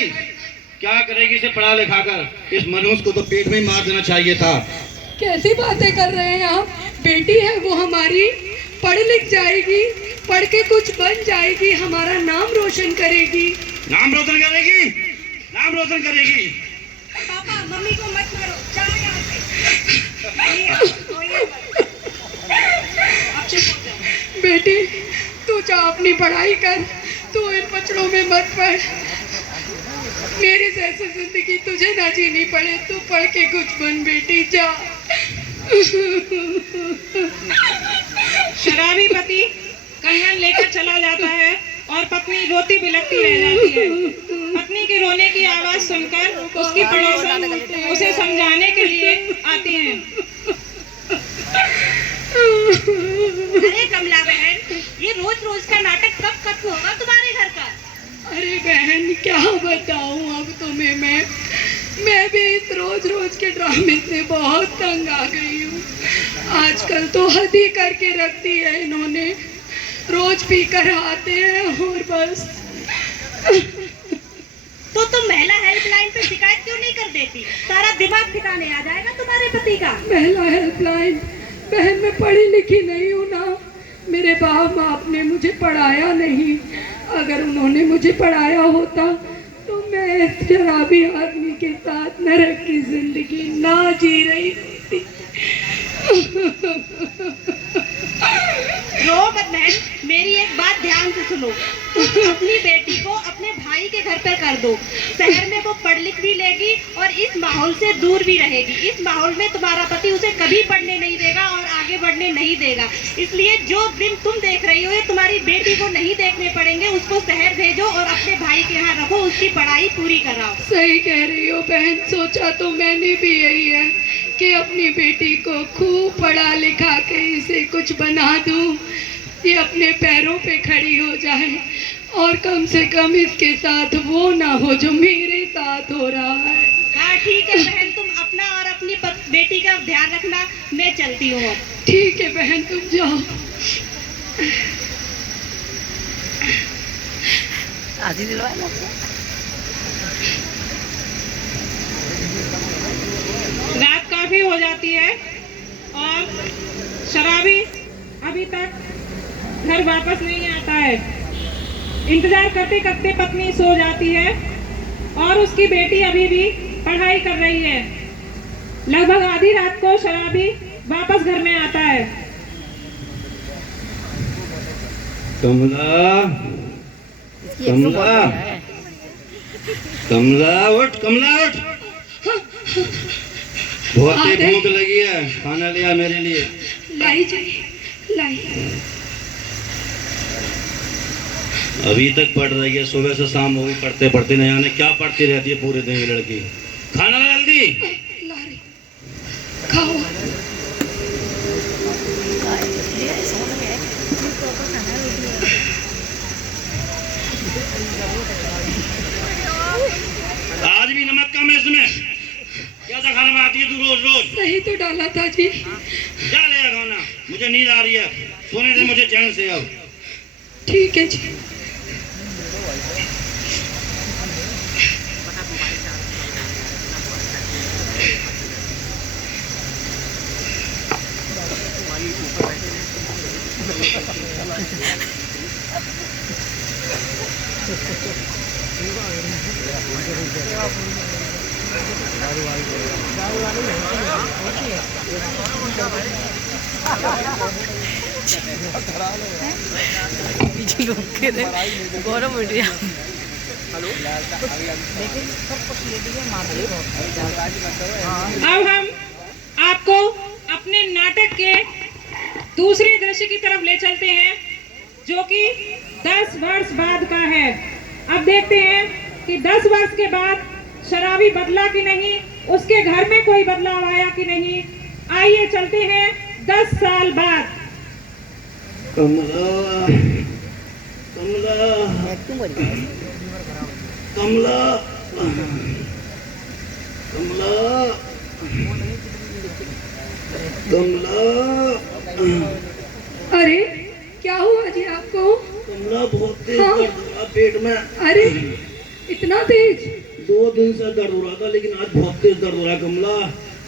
गई। क्या करेगी इसे पढ़ा लिखा कर? इस मनुष्य को तो पेट में ही मार देना चाहिए था। कैसी बातें कर रहे हैं आप? बेटी है वो हमारी, पढ़ लिख जाएगी, पढ़ के कुछ बन जाएगी, हमारा नाम रोशन करेगी। नाम रोशन करेगी? नाम रोशन करेगी? पापा मम्मी को मत मारो, जाओ यहाँ से। बेटी तू जा अपनी पढ़ाई कर, तू इन पचड़ों में मत पड़। मेरी जैसी जिंदगी तुझे ना जीनी पड़े, तू पढ़ के कुछ बन बेटी, जा। शराबी पति कंगन लेकर चला जाता है और पत्नी रोती बिलखती रह जाती है। पत्नी के रोने की आवाज सुनकर उसकी पड़ोसन उसे समझाने के लिए आती हैं। अरे कमला बहन, ये रोज रोज का नाटक कब खत्म होगा तुम्हारे घर का? अरे बहन क्या बताऊं अब तुम्हें, मैं भी इस रोज रोज के ड्रामे से बहुत तंग आ गई हूँ। आजकल तो हद ही करके रख दी है इन्होंने, रोज पी कर आते हैं और बस। तो तुम महिला हेल्पलाइन पे शिकायत क्यों नहीं कर देती? सारा दिमाग ठिकाने आ जाएगा तुम्हारे पति का। महिला हेल्पलाइन? बहन मैं पढ़ी लिखी नहीं हूँ ना, मेरे बाप बाप ने मुझे पढ़ाया नहीं। अगर उन्होंने मुझे पढ़ाया होता तो मैं शराबी आदमी के साथ नरक की जिंदगी ना जी रही होती। रो मत बहन, मेरी एक बात ध्यान से सुनो। तुम अपनी बेटी को अपने भाई के घर पर कर दो, शहर में वो पढ़ लिख भी लेगी और इस माहौल से दूर भी रहेगी। इस माहौल में तुम्हारा पति उसे कभी पढ़ने नहीं देगा और आगे बढ़ने नहीं देगा। इसलिए जो दिन तुम देख रही हो ये तुम्हारी बेटी को नहीं देखने पड़ेंगे। उसको शहर भेजो और अपने भाई के यहाँ रखो, उसकी पढ़ाई पूरी कराओ। सही कह रही हो बहन, सोचा तो मैंने भी यही है कि अपनी बेटी को खूब पढ़ा लिखा के इसे कुछ बना दूं, ये अपने पैरों पे खड़ी हो जाए और कम से कम इसके साथ वो ना हो जो मेरे साथ हो रहा है। हाँ ठीक है बहन, तुम अपना और अपनी बेटी का ध्यान रखना, मैं चलती हूँ अब। ठीक है बहन, तुम जाओ। आधी दिलवा लो। रात काफी हो जाती है और शराबी अभी तक घर वापस नहीं आता है। इंतजार करते करते पत्नी सो जाती है और उसकी बेटी अभी भी पढ़ाई कर रही है। लगभग आधी रात को शराबी वापस घर में आता है। कमला, कमला, कमला उठ, कमला उठ। बहुत ही भूख लगी है, खाना लिया मेरे लिए। लाई जाइए, लाई। अभी तक पढ़ रही है, सुबह से शाम हो गई पढ़ते पढ़ते, नहीं जाने क्या पढ़ती रहती है पूरे दिन ये लड़की। खाना ला जल्दी। ला रही, खाओ। आज भी नमक कम है इसमें। क्या खाना बनाती है तू रोज रोज? सही तो डाला था जी। जा ले खाना, मुझे नींद आ रही है, सोने दे मुझे चैन से अब। ठीक है जी। पीछे लोग के दे गौरव उठ गया। अब हम आपको अपने नाटक के दूसरे दृश्य की तरफ ले चलते हैं, जो कि 10 वर्ष बाद का है। अब देखते हैं कि 10 वर्ष के बाद शराबी बदला कि नहीं, उसके घर में कोई बदलाव आया कि नहीं। आइए चलते हैं 10 साल बाद। कमला, कमला, कमला, कमला, कमला। अरे क्या हुआ जी आपको? कमला बहुत तेज हाँ। दर्द हो रहा पेट में। अरे इतना तेज? 2 दिन से दर्द हो रहा था, लेकिन आज बहुत तेज दर्द हो रहा है कमला।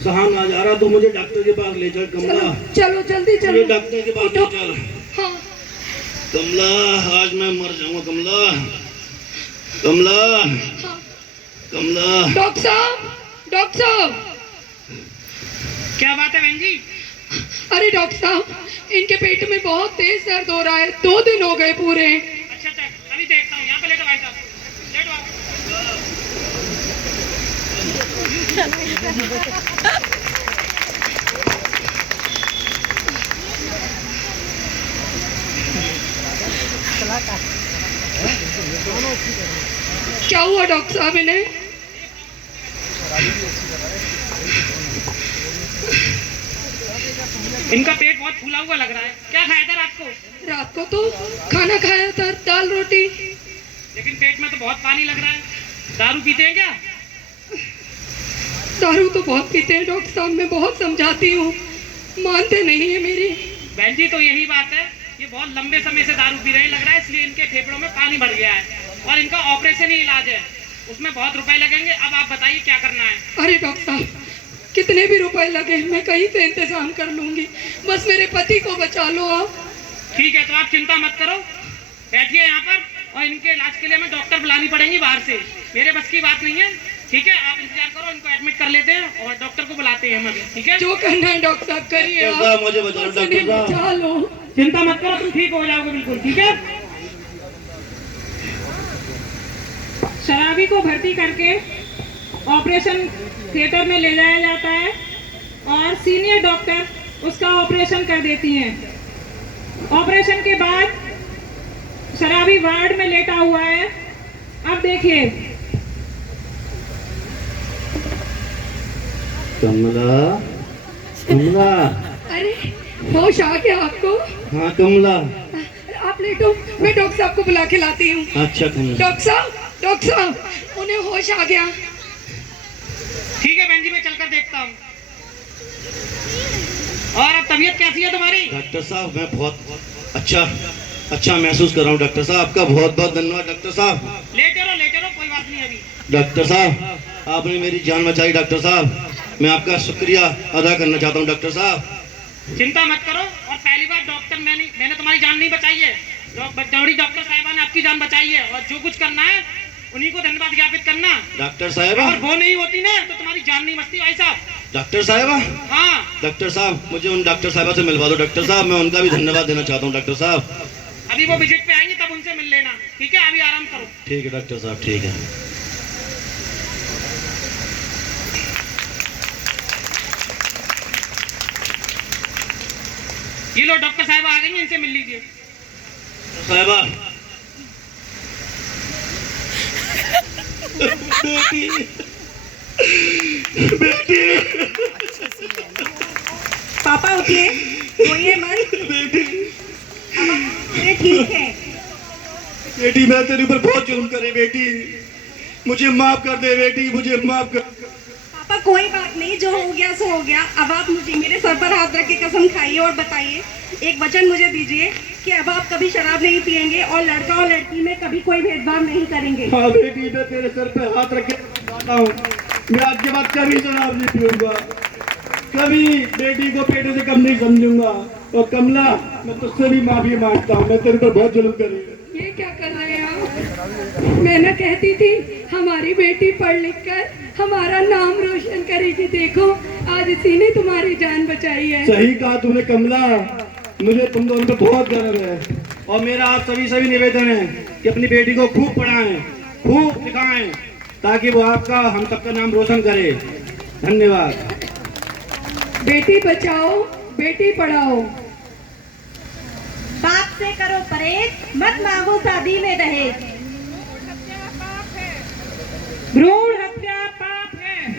सहा ना जा रहा, तो मुझे डॉक्टर के पास ले चल कमला। चलो चलो जल्दी मुझे चलो। डॉक्टर के पास ले चल हाँ कमला। आज मैं मर जाऊंगा कमला। कमला हाँ। कमला। डॉक्टर साहब, डॉक्टर साहब। क्या बात है बहन जी? अरे डॉक्टर साहब, इनके पेट में बहुत तेज दर्द हो रहा है, 2 दिन हो गए पूरे। अच्छा अच्छा, अभी देखता हूँ। यहाँ पे लेटो भाई साहब, लेटो आप। क्या हुआ डॉक्टर साहब इन्हें? इनका पेट बहुत फूला हुआ लग रहा है। क्या खाया था रात को? रात को तो खाना खाया था, दाल रोटी। लेकिन पेट में तो बहुत पानी लग रहा है। दारू पीते हैं क्या? दारू तो बहुत पीते हैं डॉक्टर साहब, मैं बहुत समझाती हूँ, मानते नहीं है मेरी। बहन जी तो यही बात है, ये बहुत लंबे समय से दारू पी रहे हैं लग रहा है, इसलिए इनके फेफड़ों में पानी भर गया है और इनका ऑपरेशन ही इलाज है, उसमें बहुत रुपए लगेंगे। अब आप बताइए क्या करना है? अरे डॉक्टर साहब, कितने भी रुपए लगे मैं कहीं से इंतजाम कर लूंगी, बस मेरे पति को बचा लो आप। ठीक है, तो आप चिंता मत करो, बैठिए यहाँ पर, और इनके इलाज के लिए हमें डॉक्टर बुलानी पड़ेंगी बाहर से, मेरे बस की बात नहीं है। ठीक है, आप इंतजार करो, इनको एडमिट कर लेते हैं और डॉक्टर को बुलाते हैं हम अभी। ठीक है, जो करना है डॉक्टर साहब करिए, डॉक्टर साहब, आप मुझे बचाओ, बस डॉक्टर इन्हें साहब। बचा लो। चिंता मत करो, तुम ठीक हो जाओगे बिल्कुल। ठीक है, शराबी को भर्ती करके ऑपरेशन थिएटर में ले जाया जाता है और सीनियर डॉक्टर उसका ऑपरेशन कर देती हैं। ऑपरेशन के बाद शराबी वार्ड में लेटा हुआ है। अब देखिए, कमला कमला। अरे होश आ गया आपको? हाँ कमला। आप लेटो, मैं डॉक्टर साहब को बुला के लाती हूँ। अच्छा कमला। डॉक्टर साहब, उन्हें होश आ गया। ठीक है बहन जी, मैं चलकर देखता हूँ। और अब तबीयत कैसी है तुम्हारी? डॉक्टर साहब, मैं बहुत अच्छा महसूस कर रहा हूँ। डॉक्टर साहब, आपका बहुत बहुत धन्यवाद। डॉक्टर साहब, लेटे रहो, कोई बात नहीं अभी। डॉक्टर साहब, आपने मेरी जान बचाई। डॉक्टर साहब, मैं आपका शुक्रिया अदा करना चाहता हूँ। डॉक्टर साहब, चिंता मत करो, और पहली बार डॉक्टर मैंने तुम्हारी जान नहीं बचाई है, डॉक्टर साहिबा ने आपकी जान बचाई है, और जो कुछ करना है उन्हीं को धन्यवाद ज्ञापित करना। डॉक्टर साहिबा, और वो नहीं होती ना तो तुम्हारी जान नहीं बचती भाई साहब। डॉक्टर साहिबा। हाँ, डॉक्टर साहब, मुझे उन डॉक्टर साहिबा से मिलवा दो। डॉक्टर साहब, मैं उनका भी धन्यवाद देना चाहता हूँ। डॉक्टर साहब, अभी वो विजिट पे आएंगे तब उनसे मिल लेना। ठीक है, अभी आराम करो। ठीक है डॉक्टर साहब, ठीक है। ये लो, डॉक्टर साहिबा आ गई हैं, इनसे मिल लीजिए। साहिबा, बेटी पापा उठिए, रोइए मत। अरे ठीक है। बेटी, मैं तेरे ऊपर बहुत जुल्म करे बेटी, मुझे माफ कर दे बेटी, मुझे माफ कर। पापा कोई बात नहीं, जो हो गया सो हो गया। अब आप मुझे मेरे सर पर हाथ रख के कसम खाइए और बताइए, एक वचन मुझे दीजिए कि अब आप कभी शराब नहीं पिएंगे और लड़का और लड़की में कभी कोई भेदभाव नहीं करेंगे। हाँ बेटी, मैं तेरे सर पे हाथ रख के बताता हूँ, मैं आज के बाद कभी शराब नहीं पीऊंगा, कभी बेटी को पेटे से कम नहीं समझूंगा। और कमला, मैं तुझसे भी माफी मांगता हूँ, मैं तेरे पर बहुत जुल्म करी। ये क्या कर रहे हैं आप? मैं ना कहती थी हमारी बेटी पढ़ लिख कर हमारा नाम रोशन करेगी, देखो आज इसी ने तुम्हारी जान बचाई है। सही कहा तूने कमला, मुझे तुम दोनों पे बहुत गर्व है, और मेरा आप सभी निवेदन है कि अपनी बेटी को खूब पढ़ाएं, खूब सिखाएं, ताकि वो आपका, हम सबका नाम रोशन करे। धन्यवाद। बेटी बचाओ, बेटी पढ़ाओ। बाप से करो परहेज, मत मांगो शादी में दहेज। भ्रूण हत्या पाप है,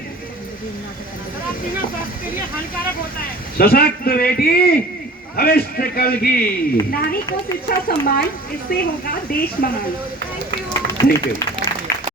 शराब पीना स्वास्थ्य के लिए हानिकारक होता है। सशक्त बेटी भविष्य कल की। नारी को शिक्षा सम्मान, इससे होगा देश महान। Thank you.